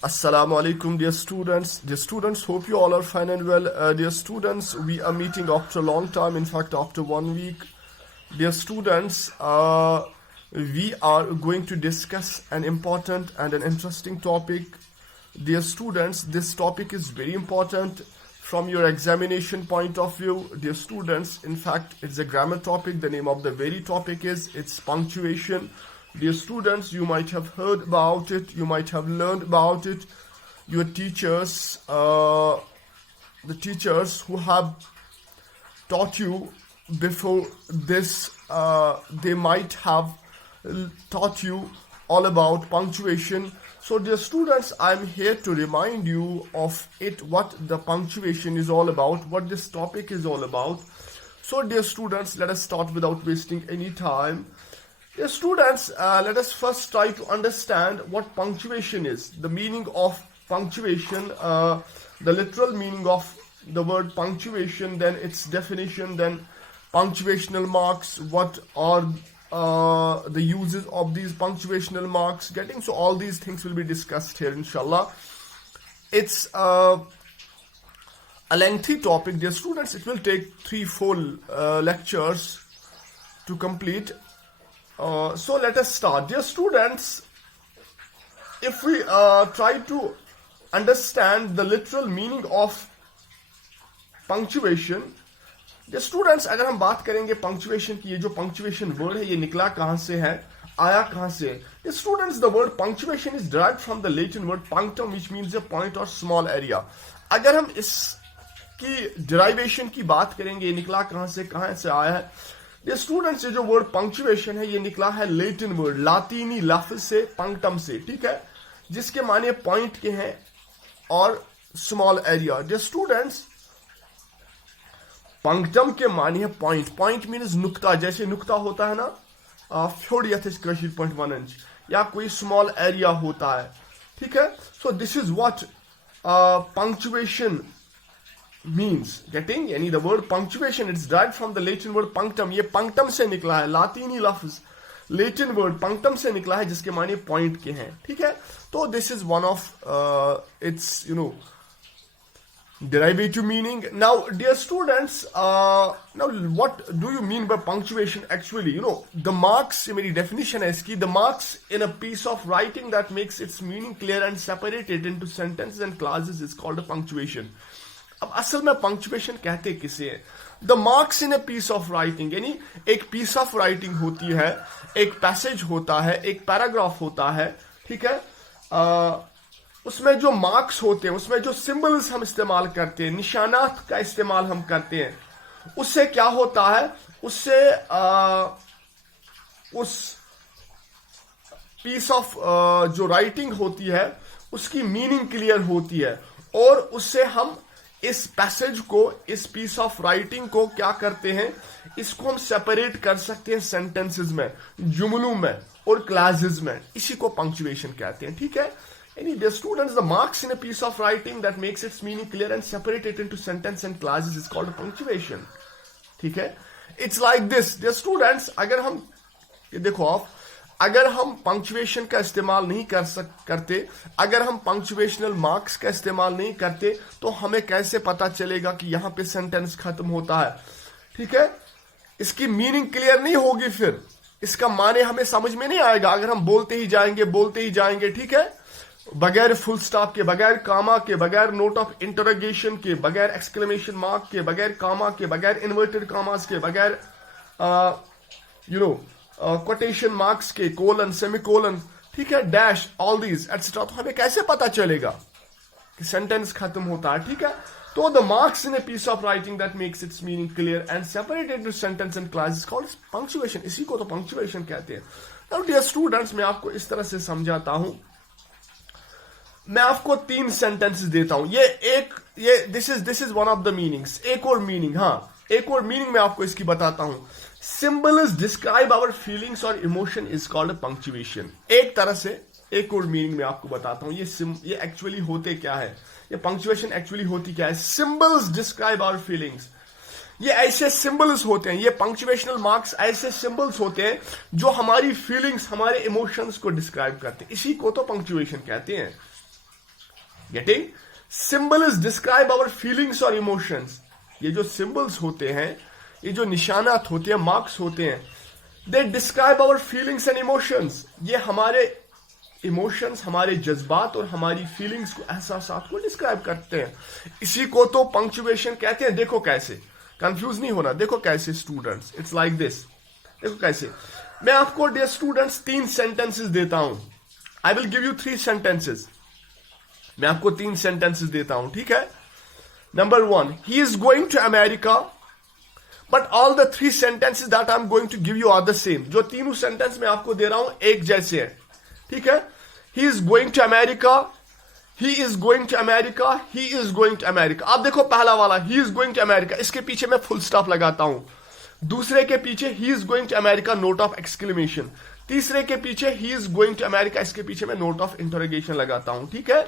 Assalamu alaikum, dear students. Dear students, hope you all are fine and well. Dear students, we are meeting after a long time, in fact, after 1 week. Dear students, we are going to discuss an important and an interesting topic. Dear students, this topic is very important from your examination point of view. Dear students, in fact, it's a grammar topic. The name of the very topic is it's punctuation. Dear students, you might have heard about it, you might have learned about it. Your teachers, the teachers who have taught you before this, they might have taught you all about punctuation. So dear students, I'm here to remind you of it, what the punctuation is all about, what this topic is all about. So dear students, let us start without wasting any time. Dear students, let us first try to understand what punctuation is, the meaning of punctuation, the literal meaning of the word punctuation, then its definition, then punctuational marks, what are the uses of these punctuational marks, so all these things will be discussed here, inshallah. It's a lengthy topic, dear students. It will take 3-4 lectures to complete. So let us start. Dear students, if we try to understand the literal meaning of punctuation, dear students, अगर हम बात करेंगे punctuation की, ये जो punctuation word है, ये निकला कहाँ से है, आया कहाँ से? Dear students, the word punctuation is derived from the Latin word punctum, which means a point or small area. अगर हम इसकी derivation की बात करेंगे, ये निकला कहाँ से आया है? ये स्टूडेंट्स, ये जो वर्ड पंक्चुएशन है, ये निकला है लेटिन वर्ड, लातीनी लफ्ज से, पंक्टम से, ठीक है, जिसके माने पॉइंट के हैं और स्मॉल एरिया. डियर स्टूडेंट्स, पंक्टम के माने है पॉइंट. पॉइंट मीन्स नुक्ता, जैसे नुक्ता होता है ना, फ्योड़ पॉइंट 1 इंच, या कोई स्मॉल एरिया होता है, ठीक है. So this is what punctuation means, getting यानी the word punctuation, it's derived from the Latin word punctum. ये punctum से निकला है, लातीनी लफ्ज Latin word punctum से निकला है, जिसके माने पॉइंट के हैं, ठीक है. तो this is one of its derivative meaning. Now dear students, now what do you mean by punctuation actually? The marks, ये मेरी definition है इसकी, the marks in a piece of writing that makes its meaning clear and separated into sentences and clauses is called a punctuation. अब असल में punctuation कहते किसे हैं? The marks in a piece of writing, यानी एक पीस ऑफ राइटिंग होती है, एक पैसेज होता है, एक पैराग्राफ होता है, ठीक है. उसमें जो मार्क्स होते हैं, उसमें जो सिंबल्स हम इस्तेमाल करते हैं, निशानात का इस्तेमाल हम करते हैं, उससे क्या होता है, उससे उस पीस ऑफ जो राइटिंग होती है उसकी मीनिंग क्लियर होती है, और उससे हम इस पैसेज को, इस पीस ऑफ राइटिंग को क्या करते हैं, इसको हम सेपरेट कर सकते हैं सेंटेंसेस में, जुमलों में और क्लासेस में. इसी को पंक्चुएशन कहते हैं, ठीक है. यानी dear students, the marks in a piece of writing that makes its meaning clear and separated into sentence and classes is called punctuation, ठीक है. It's like this dear students, अगर हम ये देखो आप, अगर हम पंक्चुएशन का इस्तेमाल नहीं करते, अगर हम पंक्चुएशनल मार्क्स का इस्तेमाल नहीं करते, तो हमें कैसे पता चलेगा कि यहां पे सेंटेंस खत्म होता है, ठीक है. इसकी मीनिंग क्लियर नहीं होगी, फिर इसका माने हमें समझ में नहीं आएगा. अगर हम बोलते ही जाएंगे, ठीक है, बगैर फुल स्टॉप के, बगैर कामा के, बगैर नोट ऑफ इंटरोगेशन के, बगैर एक्सक्लेमेशन मार्क के, बगैर कामा के, बगैर इन्वर्टेड कामास के, बगैर कोटेशन मार्क्स के, कोलन, सेमीकोलन, ठीक है, डैश, ऑल दीज एटसेट्रा, तो हमें कैसे पता चलेगा कि सेंटेंस खत्म होता है, ठीक है. तो the marks in a piece of writing that makes its meaning clear and separated into sentence and classes called punctuation. इसी को तो पंक्चुएशन कहते हैं. नाउ डियर स्टूडेंट्स, मैं आपको इस तरह से समझाता हूं. मैं आपको 3 सेंटेंसेस देता हूं. ये this is one of the meanings. एक और मीनिंग मैं आपको इसकी बताता हूं. Symbols describe our feelings और emotion is called a punctuation. एक तरह से एक और मीनिंग में आपको बताता हूं. ये एक्चुअली होते क्या है, ये पंक्चुएशन एक्चुअली होती क्या है. Symbols describe our feelings. ये ऐसे सिंबल्स होते हैं, ये पंक्चुएशनल मार्क्स ऐसे सिंबल्स होते हैं जो हमारी फीलिंग्स, हमारे इमोशंस को डिस्क्राइब करते हैं. इसी को तो पंक्चुएशन कहते हैं. Getting? Symbol is describe our feelings और इमोशंस. ये जो सिंबल्स होते हैं, ये जो निशानात होते हैं, मार्क्स होते हैं, they describe our feelings and emotions. ये हमारे इमोशंस, हमारे जज्बात और हमारी फीलिंग्स को, एहसासात को डिस्क्राइब करते हैं. इसी को तो पंक्चुएशन कहते हैं. देखो कैसे, कंफ्यूज नहीं होना. देखो कैसे स्टूडेंट्स, इट्स लाइक दिस. देखो कैसे. मैं आपको डियर स्टूडेंट्स 3 सेंटेंसेस देता हूं. I will give you 3 sentences. मैं आपको 3 सेंटेंसेस देता हूं, ठीक है? Number 1, he is going to America, but all the 3 sentences that I'm going to give you are the same. जो तीनों सेंटेंस मैं आपको दे रहा हूं एक जैसे हैं, ठीक है? He is going to America, he is going to America, he is going to America. आप देखो पहला वाला he is going to America, इसके पीछे मैं फुल स्टॉप लगाता हूं. दूसरे के पीछे he is going to America note of exclamation. तीसरे के पीछे he is going to America, इसके पीछे मैं नोट ऑफ इंटरोगेशन लगाता हूं, ठीक है?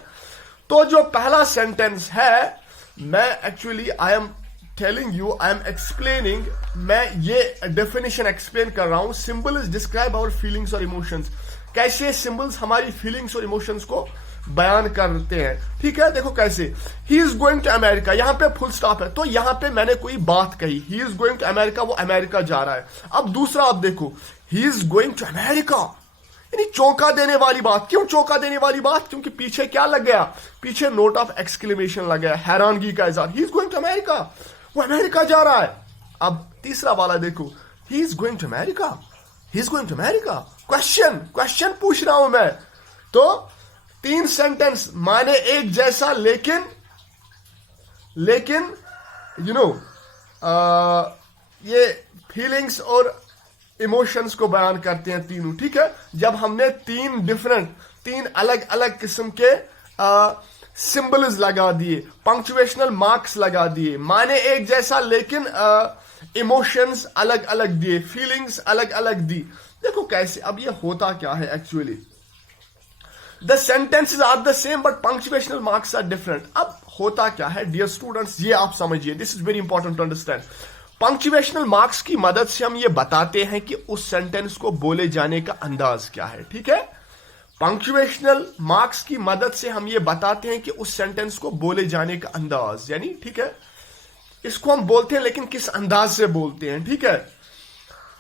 तो जो पहला सेंटेंस है, मैं actually I am telling you, I am explaining, मैं ये डेफिनेशन एक्सप्लेन कर रहा हूं. Symbol is describe our feelings और इमोशंस. कैसे सिंबल्स हमारी फीलिंग्स और इमोशंस को बयान करते हैं, ठीक है? देखो कैसे. He is going to America, यहां पे फुल स्टॉप है, तो यहां पे मैंने कोई बात कही. He is going to America, वो अमेरिका जा रहा है. अब दूसरा आप देखो, he is going to America, यानी चौंका देने वाली बात. क्यों चौंका देने वाली बात? क्योंकि पीछे क्या लग गया? पीछे नोट ऑफ एक्सक्लेमेशन लग गया, हैरानगी का इजहार. He is going to America, वो अमेरिका जा रहा है. अब तीसरा वाला देखो, he is going to America, he is going to America. Question पूछ रहा हूं मैं. तो 3 सेंटेंस माने एक जैसा, लेकिन यू नो ये फीलिंग्स और इमोशंस को बयान करते हैं तीनों, ठीक है? जब हमने 3 अलग अलग किस्म के सिंबल्स लगा दिए, पंक्चुएशनल मार्क्स लगा दिए, माने एक जैसा लेकिन इमोशंस अलग अलग दिए, फीलिंग्स अलग अलग दी. देखो कैसे. अब ये होता क्या है actually, the sentences are the same but punctuational marks are different. अब होता क्या है डियर स्टूडेंट्स, ये आप समझिए, this is very important to understand. Punctuational marks की मदद से हम ये बताते हैं कि उस सेंटेंस को बोले जाने का अंदाज क्या है, ठीक है? पंक्चुएशनल मार्क्स की मदद से हम ये बताते हैं कि उस सेंटेंस को बोले जाने का अंदाज, यानी ठीक है, इसको हम बोलते हैं लेकिन किस अंदाज से बोलते हैं, ठीक है?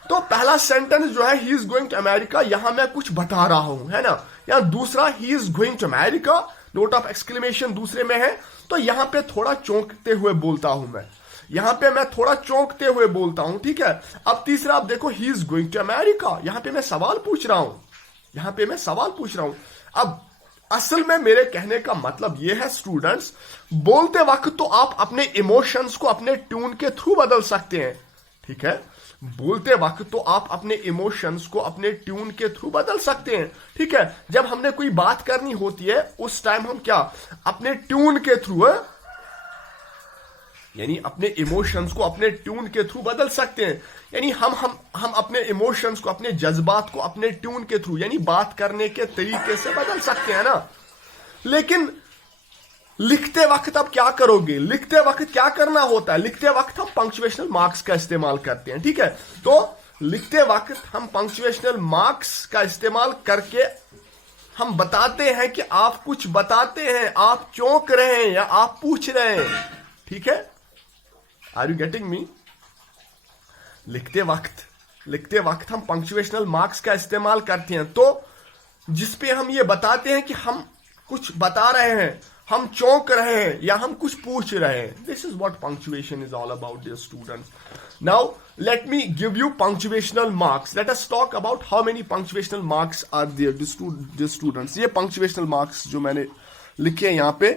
तो पहला सेंटेंस जो है he is going to America, यहां मैं कुछ बता रहा हूं, है ना? या दूसरा he is going to America, note of exclamation दूसरे में है, तो यहां पे थोड़ा चौंकते हुए बोलता हूं मैं. यहां पे मैं थोड़ा चौंकते हुए बोलता हूं, ठीक है? अब तीसरा आप देखो, he is going to America, यहां पे मैं सवाल पूछ रहा हूं. अब असल में मेरे कहने का मतलब यह है स्टूडेंट्स, बोलते वक्त तो आप अपने इमोशंस को अपने ट्यून के थ्रू बदल सकते हैं, ठीक है? बोलते वक्त तो आप अपने इमोशंस को अपने ट्यून के थ्रू बदल सकते हैं, ठीक है? जब हमने कोई बात करनी होती है उस टाइम हम क्या, अपने ट्यून के थ्रू, यानी अपने इमोशंस को अपने ट्यून के थ्रू बदल सकते हैं. यानी हम अपने इमोशंस को, अपने जज्बात को अपने ट्यून के थ्रू, यानी बात करने के तरीके से बदल सकते हैं ना. लेकिन लिखते वक्त अब क्या करोगे? लिखते वक्त क्या करना होता है? लिखते वक्त हम पंक्चुएशनल मार्क्स का इस्तेमाल करते हैं, ठीक है? तो लिखते वक्त हम पंक्चुएशनल मार्क्स का इस्तेमाल करके हम बताते हैं कि आप कुछ बताते हैं, आप चौंक रहे हैं या आप पूछ रहे हैं, ठीक है? Are you getting me? लिखते वक्त हम पंक्चुएशनल मार्क्स का इस्तेमाल करते हैं, तो जिसपे हम ये बताते हैं कि हम कुछ बता रहे हैं, हम चौंक रहे हैं या हम कुछ पूछ रहे हैं. This is what punctuation is all about dear students. Now let me give you punctuational marks. Let us talk about how many punctuational marks are there dear students. ये पंक्चुएशनल मार्क्स जो मैंने लिखे हैं यहाँ पे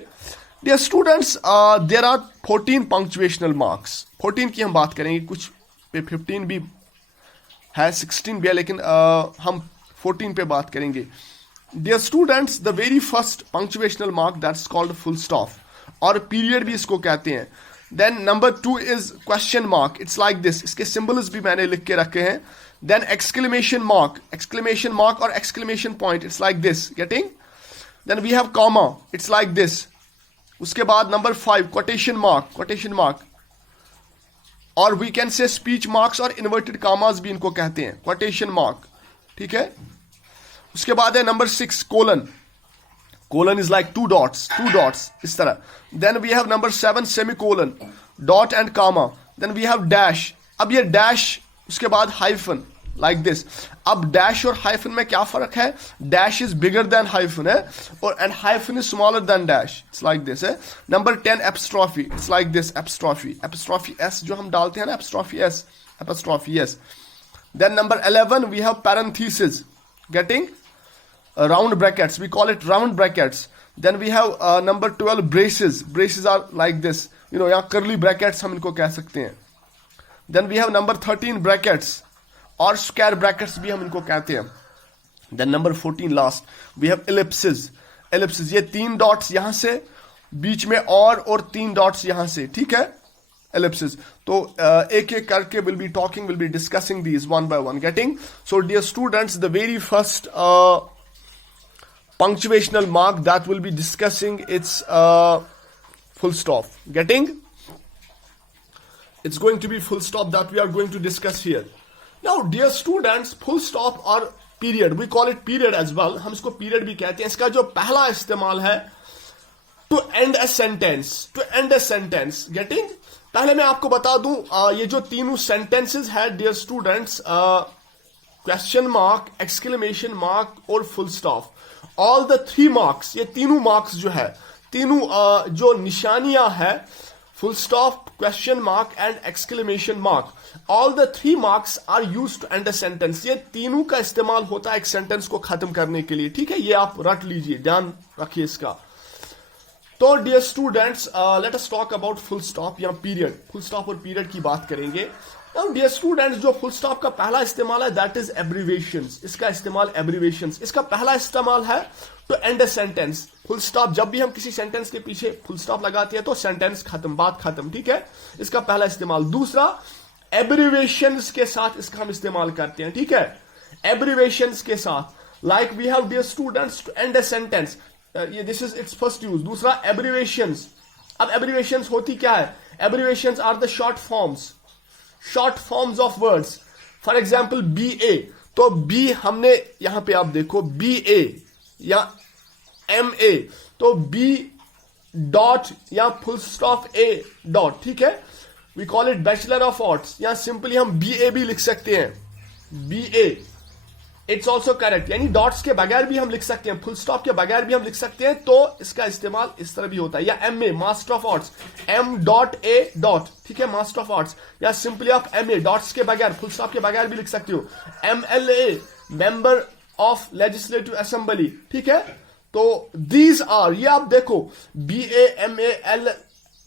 dear students, there are 14 punctuational marks. 14 की हम बात करेंगे, कुछ पे 15 भी है, 16 भी है, लेकिन हम 14 पे बात करेंगे. Dear students, the very first punctuational mark that's called full stop और period भी इसको कहते हैं. Then number 2 is question mark. It's like this. इसके symbols भी मैंने लिख के रखे हैं. Then exclamation mark और exclamation point. It's like this. Getting? Then we have comma. It's like this. उसके बाद number 5 quotation mark. और we can say speech marks और inverted commas भी इनको कहते हैं. quotation mark. ठीक है? उसके बाद है number 6 colon. colon is like two dots इस तरह. Then we have number 7 semicolon, dot and comma. Then we have dash. अब ये dash उसके बाद hyphen like this. अब dash और hyphen में क्या फर्क है? Dash is bigger than hyphen है और and hyphen is smaller than dash. It's like this है. Number 10 apostrophe. It's like this apostrophe. Apostrophe s जो हम डालते हैं ना apostrophe s. Apostrophe yes. Then number 11 we have parenthesis. Getting round brackets. We call it round brackets. Then we have number 12 braces. Braces are like this. You know यहाँ curly brackets हम इनको कह सकते हैं. Then we have number 13 brackets. और square brackets भी हम इनको कहते हैं. Then number 14 last we have ellipsis. Ellipsis ये 3 डॉट्स यहां से बीच में और 3 डॉट्स यहां से. ठीक है एलिप्सिस. तो एक एक करके will be talking, will be discussing these one by one. Getting. So dear students, the very first punctuational mark that will be discussing its full stop. Getting. It's going to be full stop that we are going to discuss here. Now, dear students, full stop or period, we call it period as well. हम इसको period भी कहते हैं. इसका जो पहला इस्तेमाल है to end a sentence. To end a sentence. Getting? पहले मैं आपको बता दूं ये जो तीनों sentences है dear students, question mark, exclamation mark और full stop. All the 3 marks, ये तीनों marks जो है, तीनों जो निशानियां है, full stop, question mark and exclamation mark. All the 3 marks are used to end a sentence. ये तीनों का इस्तेमाल होता है एक सेंटेंस को खत्म करने के लिए. ठीक है, ये आप रट लीजिए, ध्यान रखिए इसका. तो dear students, let us talk about full stop या पीरियड. फुल स्टॉप और पीरियड की बात करेंगे. Now, dear students, जो फुल स्टॉप का पहला इस्तेमाल है दैट इज एब्रीवेशंस. इसका इस्तेमाल एब्रीवेशंस. इसका पहला इस्तेमाल है to end a sentence. Full stop, जब भी हम किसी सेंटेंस के पीछे फुल स्टॉप लगाते हैं तो सेंटेंस खत्म, बात खत्म. ठीक है, इसका पहला इस्तेमाल. दूसरा, एब्रीवेशंस के साथ इसका हम इस्तेमाल करते हैं. ठीक है, एब्रीवेशंस के साथ. Like we have dear students to end a sentence. ये this is its first use. दूसरा, एब्रीवेशंस. अब एब्रीवेशंस होती क्या है? Abbreviations are the short forms of words. For example BA, तो B हमने यहां पे आप देखो BA या MA, तो B डॉट या फुल स्टॉप A डॉट. ठीक है, we call it bachelor of arts. या सिंपली हम BA भी लिख सकते हैं. BA इट्स ऑल्सो करेक्ट, यानी डॉट्स के बगैर भी हम लिख सकते हैं, फुल स्टॉप के बगैर भी हम लिख सकते हैं. तो इसका इस्तेमाल इस तरह भी होता है. या MA master of arts, M.A dot. ठीक है, मास्टर ऑफ आर्ट्स. या सिंपली आप MA डॉट्स के बगैर, फुल स्टॉप के बगैर भी लिख सकते हो. MLA member of legislative assembly. ठीक है, तो दीज आर, ये आप देखो BA MA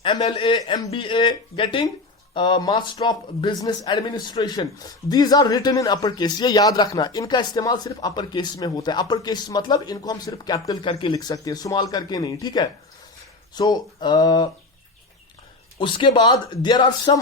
MLA MBA. Getting. Master of business administration. These are written in upper case. ये याद रखना, इनका इस्तेमाल सिर्फ अपर केस में होता है. अपर केस मतलब इनको हम सिर्फ कैपिटल करके लिख सकते हैं, स्मॉल करके नहीं. ठीक है, सो उसके बाद there are some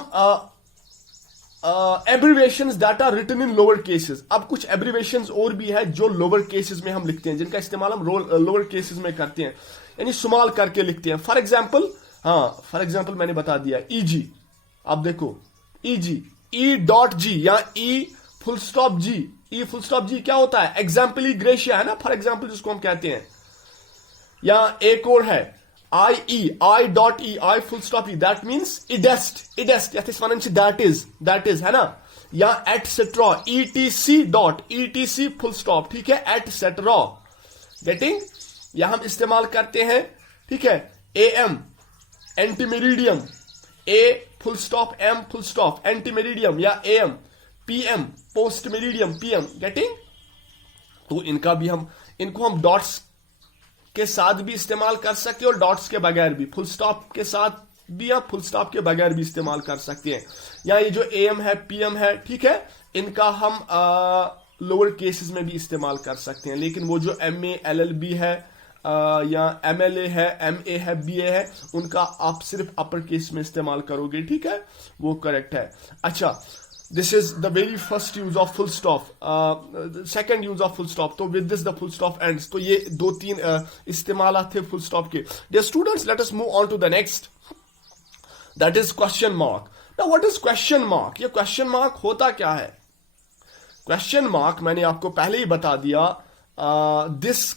abbreviations that are written in lower cases. अब कुछ एब्रीवेशंस और भी है जो लोअर केसेस में हम लिखते हैं, जिनका इस्तेमाल हम लोअर केसेस में करते हैं, यानी स्मॉल करके लिखते हैं. फॉर एग्जाम्पल मैंने बता दिया EG. आप देखो EG, E.G या E full stop G. E full stop G क्या होता है? एग्जाम्पल ग्रेशिया है ना, फॉर एग्जाम्पल जिसको हम कहते हैं. या एक और है I.E I full stop E, that means id est that is है ना. या एटसेट्रा ETC फुल स्टॉप. ठीक है, एटसेट्रा. गेटिंग. या हम इस्तेमाल करते हैं. ठीक है, AM ante meridiem, A full stop M full stop ante meridiem. या AM PM post meridiem PM. Getting. तो इनको हम डॉट्स के साथ भी इस्तेमाल कर सकते हैं और डॉट्स के बगैर भी, फुल स्टॉप के साथ भी या फुल स्टॉप के बगैर भी इस्तेमाल कर सकते हैं. या ये जो AM है PM है, ठीक है, इनका हम लोअर केसेस में भी इस्तेमाल कर सकते हैं. लेकिन वो जो MA LLB है या MLA है, MA है, BA है, उनका आप सिर्फ अपर केस में इस्तेमाल करोगे. ठीक है, वो करेक्ट है. अच्छा, this is the very first use of full stop. Second use of full stop. तो with this the full stop ends. तो ये 2-3 इस्तेमाल थे फुल स्टॉप के. Dear students, let us move on to the next, that is question mark. Now what is question mark? ये question mark होता क्या है? क्वेश्चन मार्क मैंने आपको पहले ही बता दिया. This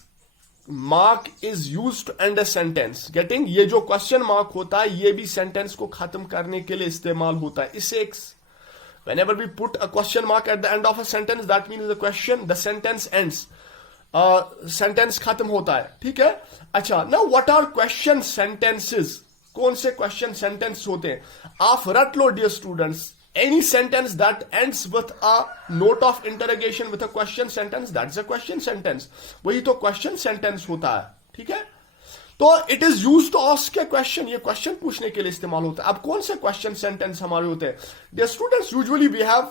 mark is used to end a sentence. Getting? ये जो question mark होता है ये भी sentence को खत्म करने के लिए इस्तेमाल होता है. इससे whenever we put a question mark at the end of a sentence, that means the sentence ends. Sentence खत्म होता है. ठीक है? अच्छा, now what are question sentences? कौन से question sentence होते हैं? आप रट लो dear students. Any sentence that ends with a note of interrogation with a question sentence, that's a question sentence. वही तो question sentence होता है. ठीक है? तो it is used to ask a question. ये question पूछने के लिए इस्तेमाल होता है. अब कौन से question sentence हमारे होते हैं? Dear students, usually we have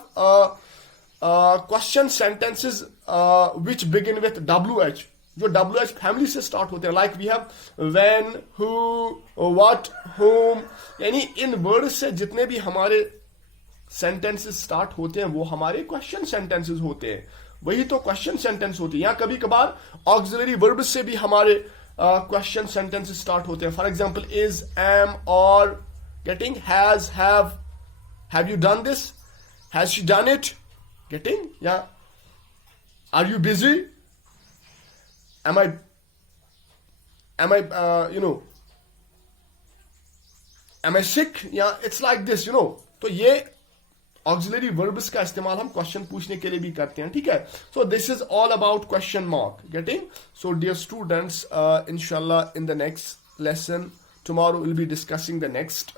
question sentences which begin with WH. जो WH family से start होते हैं. Like we have when, who, what, whom. यानी इन words से जितने भी हमारे सेंटेंसेस स्टार्ट होते हैं वो हमारे क्वेश्चन सेंटेंसेस होते हैं. वही तो क्वेश्चन सेंटेंस होती है. या कभी कभार ऑक्सिलरी वर्ब से भी हमारे क्वेश्चन सेंटेंसेस स्टार्ट होते हैं. फॉर एग्जांपल इज, एम, और. Getting? Has, have you done this? Has she done it? Getting? या are you busy? Am I am I sick? या इट्स लाइक दिस, तो ये ऑक्सिलरी वर्ब्स का इस्तेमाल हम क्वेश्चन पूछने के लिए भी करते हैं. ठीक है? So this is all about question mark. Getting? So dear students, इंशाल्लाह in the next lesson tomorrow we'll be discussing the next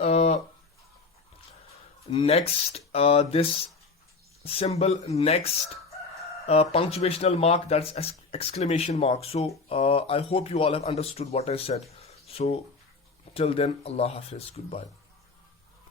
this symbol, next punctuational mark, that's exclamation mark. So I hope you all have understood what I said. So till then, Allah Hafiz, goodbye.